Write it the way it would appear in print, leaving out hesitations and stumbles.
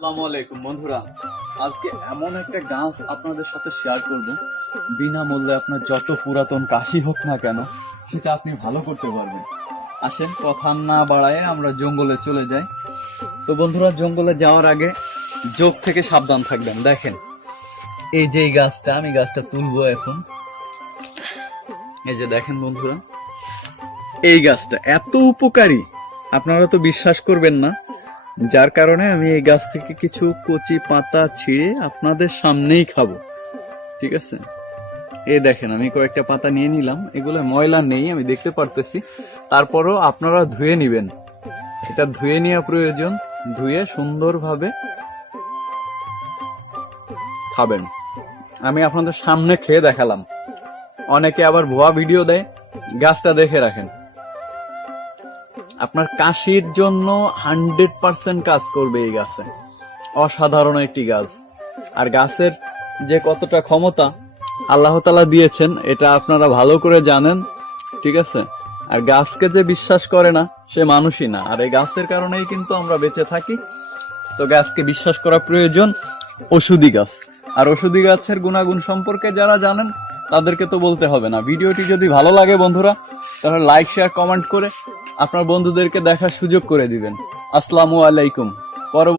আসসালামু আলাইকুম বন্ধুরা, আজকে এমন একটা গাছ আপনাদের সাথে শেয়ার করব, বিনামূল্যে আপনার যত পুরাতন কাশি হোক না কেন সেটা আপনি ভালো করতে পারবেন। আসেন কথা না বাড়ায় আমরা জঙ্গলে চলে যাই। তো বন্ধুরা, জঙ্গলে যাওয়ার আগে যোগ থেকে সাবধান থাকবেন। দেখেন এই যে এই গাছটা, আমি গাছটা তুলবো এখন। এই যে দেখেন বন্ধুরা, এই গাছটা এত উপকারী আপনারা তো বিশ্বাস করবেন না, যার কারণে আমি এই গাছ থেকে কিছু কচি পাতা ছিঁড়ে আপনাদের সামনেই খাবো। ঠিক আছে, এই দেখেন আমি কয়েকটা পাতা নিয়ে নিলাম। এগুলো ময়লা নেই, আমি দেখতে পারতেছি। তারপরও আপনারা ধুয়ে নিবেন, এটা ধুয়ে নেওয়া প্রয়োজন। ধুয়ে সুন্দরভাবে খাবেন। আমি আপনাদের সামনে খেয়ে দেখালাম। অনেকে আবার ভুয়া ভিডিও দেয়, গাছটা দেখে রাখেন। আপনার কাশির জন্য 100% কাজ করবে এই গাছে। অসাধারণ একটি গাছ। আর গাছের যে কতটা ক্ষমতা আল্লাহ তাআলা দিয়েছেন এটা আপনারা ভালো করে জানেন। ঠিক আছে, আর গাছকে যে বিশ্বাস করে না সে মানুষই না। আর এই গাছের কারণেই কিন্তু আমরা বেঁচে থাকি। তো গাছকে বিশ্বাস করা প্রয়োজন। ওষুধি গাছ, আর ওষুধি গাছের গুণাগুণ সম্পর্কে যারা জানেন তাদেরকে তো বলতে হবে না। ভিডিওটি যদি ভালো লাগে বন্ধুরা, তাহলে লাইক শেয়ার কমেন্ট করে আপনার বন্ধুদেরকে দেখার সুযোগ করে দিবেন। আসসালামু আলাইকুম।